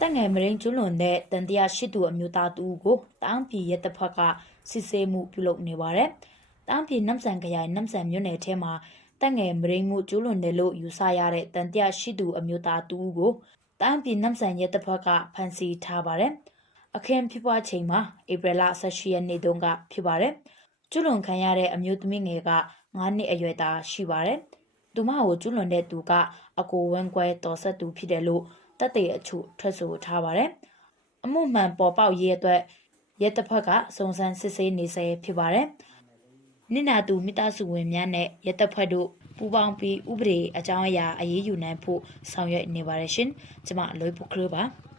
တက်ငယ်မရင်းကျွလွန်တဲ့တန်တရားရှိသူအမျိုးသားတူကိုတန်းပြည်ရဲတပ်ဖွဲ့ကစစ်ဆေးမှုပြုလုပ်နေပါတယ်။တန်းပြည်နမ်ဆန်ခရိုင်နမ်ဆန်မြို့နယ်ထဲမှာတက်ငယ်မရင်းမှုကျွလွန်တယ်လို့ယူဆရတဲ့တန်တရားရှိသူအမျိုးသားတူကိုတန်းပြည်နမ်ဆန်ရဲတပ်ဖွဲ့ကဖမ်းဆီးထားပါတယ်။အခင်းဖြစ်ပွားချိန်မှာဧပြီလ18ရက်နေ့တုန်းကဖြစ်ပါတယ်။ကျွလွန်ခံရတဲ့အမျိုးသမီးငယ်က9နှစ်အရွယ်သားရှိပါတယ်။ သူမကိုကျွလွန်တဲ့သူကအကိုဝင်းကွဲတော်ဆက်သူဖြစ်တယ်လို့တပ်တွေအချို့ထွက်ဆိုထားပါတယ်။အမှုမှန်ပေါ်ပေါက်ရေးအတွက်ရဲတပ်ဖွဲ့ကစုံစမ်းစစ်ဆေးနေဆဲဖြစ်ပါတယ်။နစ်နာသူမိသားစုဝင်များနဲ့ရဲတပ်ဖွဲ့တို့ပူးပေါင်းပြီးဥပဒေအကြောင်းအရာအရေးယူနိုင်ဖို့ဆောင်ရွက်နေပါတယ်ရှင်။ကျွန်မအလွေပုခရပါ။